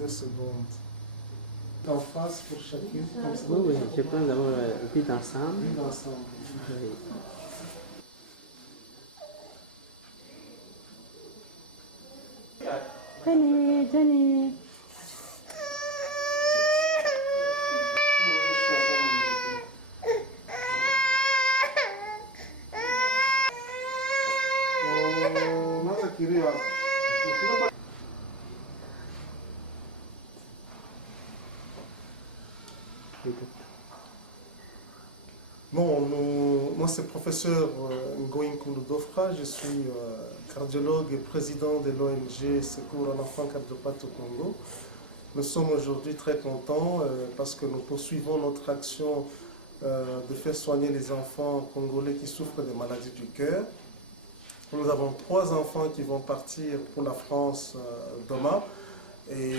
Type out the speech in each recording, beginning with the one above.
2 secondes. En face pour chacune, comme ça. Oui, je pense d'abord vide ensemble. Vide ensemble. Oui. Jenny. Bon, moi c'est professeur Ngoïn Koulou-Dofra, je suis cardiologue et président de l'ONG Secours à l'enfant cardiopathe au Congo. Nous sommes aujourd'hui très contents parce que nous poursuivons notre action de faire soigner les enfants congolais qui souffrent de maladies du cœur. Nous avons 3 enfants qui vont partir pour la France demain. Et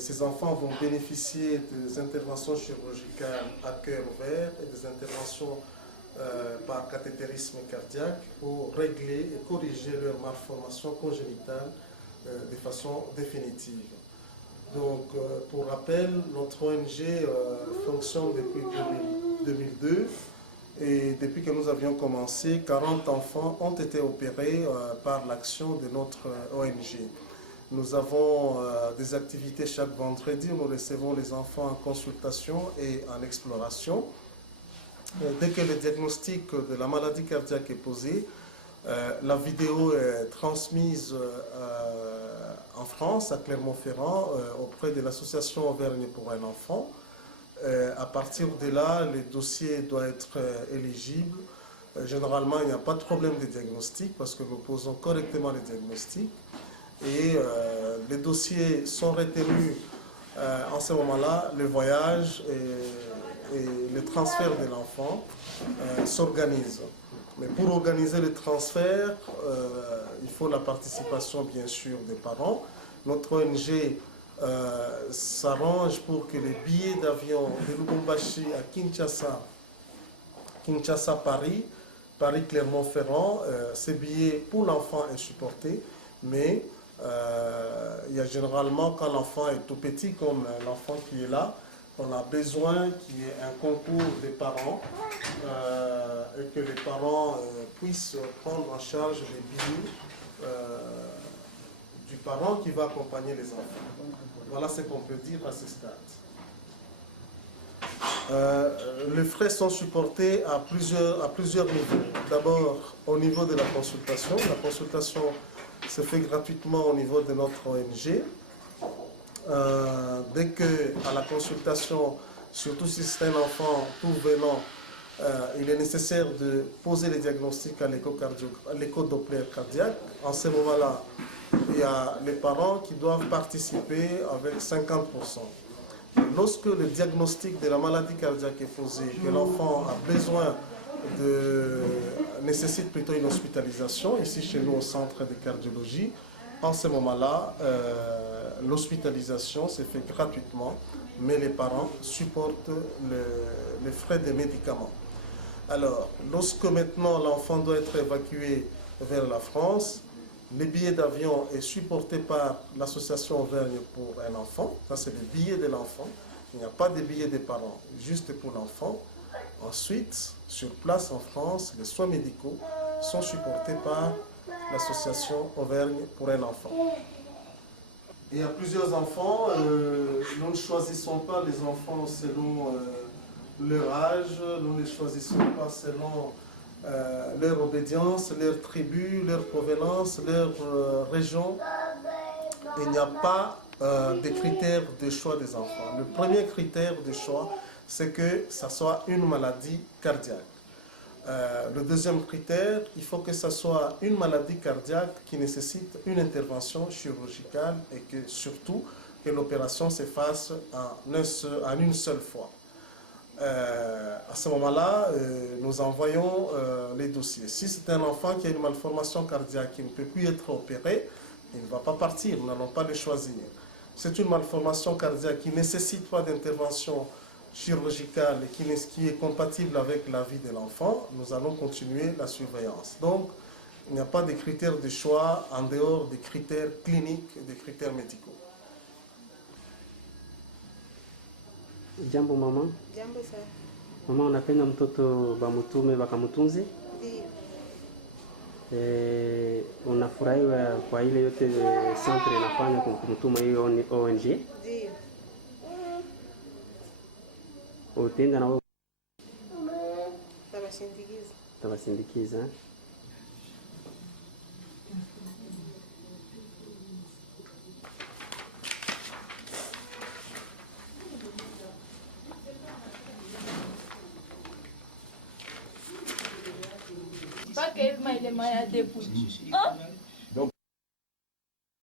ces enfants vont bénéficier des interventions chirurgicales à cœur ouvert et des interventions par cathétérisme cardiaque pour régler et corriger leur malformation congénitale de façon définitive. Donc, pour rappel, notre ONG fonctionne depuis 2002 et depuis que nous avions commencé, 40 enfants ont été opérés par l'action de notre ONG. Nous avons des activités chaque vendredi où nous recevons les enfants en consultation et en exploration. Dès que le diagnostic de la maladie cardiaque est posé, la vidéo est transmise en France, à Clermont-Ferrand, auprès de l'association Auvergne pour un enfant. À partir de là, le dossier doit être éligible. Généralement, il n'y a pas de problème de diagnostic parce que nous posons correctement les diagnostics. Et les dossiers sont retenus en ce moment-là, le voyage et le transfert de l'enfant s'organisent. Mais pour organiser le transfert, il faut la participation bien sûr des parents. Notre ONG s'arrange pour que les billets d'avion de Lubumbashi à Kinshasa-Paris, Paris-Clermont-Ferrand, ces billets pour l'enfant est supporté, mais il y a généralement, quand l'enfant est tout petit, comme l'enfant qui est là, on a besoin qu'il y ait un concours des parents et que les parents puissent prendre en charge les billets du parent qui va accompagner les enfants. Voilà ce qu'on peut dire à ce stade. Les frais sont supportés à plusieurs niveaux. D'abord, au niveau de la consultation. La consultation se fait gratuitement au niveau de notre ONG. Dès qu'à la consultation, surtout si c'est un enfant tout venant, il est nécessaire de poser les diagnostics à l'écho-doppler cardiaque. En ce moment-là, il y a les parents qui doivent participer avec 50%. Lorsque le diagnostic de la maladie cardiaque est posé, que l'enfant a besoin nécessite plutôt une hospitalisation, ici chez nous au centre de cardiologie, en ce moment-là, l'hospitalisation se fait gratuitement, mais les parents supportent les frais des médicaments. Alors, lorsque maintenant l'enfant doit être évacué vers la France, le billet d'avion est supporté par l'association Auvergne pour un enfant. Ça, c'est le billet de l'enfant. Il n'y a pas de billet des parents, juste pour l'enfant. Ensuite, sur place en France, les soins médicaux sont supportés par l'association Auvergne pour un enfant. Il y a plusieurs enfants. Nous ne choisissons pas les enfants selon leur âge. Nous ne les choisissons pas selon leur obédience, leur tribu, leur provenance, leur région. Il n'y a pas de critères de choix des enfants. Le premier critère de choix, c'est que ça soit une maladie cardiaque. Le deuxième critère, il faut que ça soit une maladie cardiaque qui nécessite une intervention chirurgicale et que surtout que l'opération se fasse en une seule fois. À ce moment-là, nous envoyons les dossiers. Si c'est un enfant qui a une malformation cardiaque qui ne peut plus être opéré, il ne va pas partir, nous n'allons pas le choisir. C'est une malformation cardiaque qui ne nécessite pas d'intervention chirurgicale et qui est compatible avec la vie de l'enfant, nous allons continuer la surveillance. Donc, il n'y a pas de critères de choix en dehors des critères cliniques et des critères médicaux. Jambo mama. Jambo sana. Mama, unapenda mtoto bamutume bakamutunze? Ndio. Unafurahiwa kwa ile yote centre inafanya kumtuma hiyo ONG? Ndio. Utenda na wewe Tabasindikiza. tabasindikiza. Pas qu'elle m'a il est malade depuis. Hein?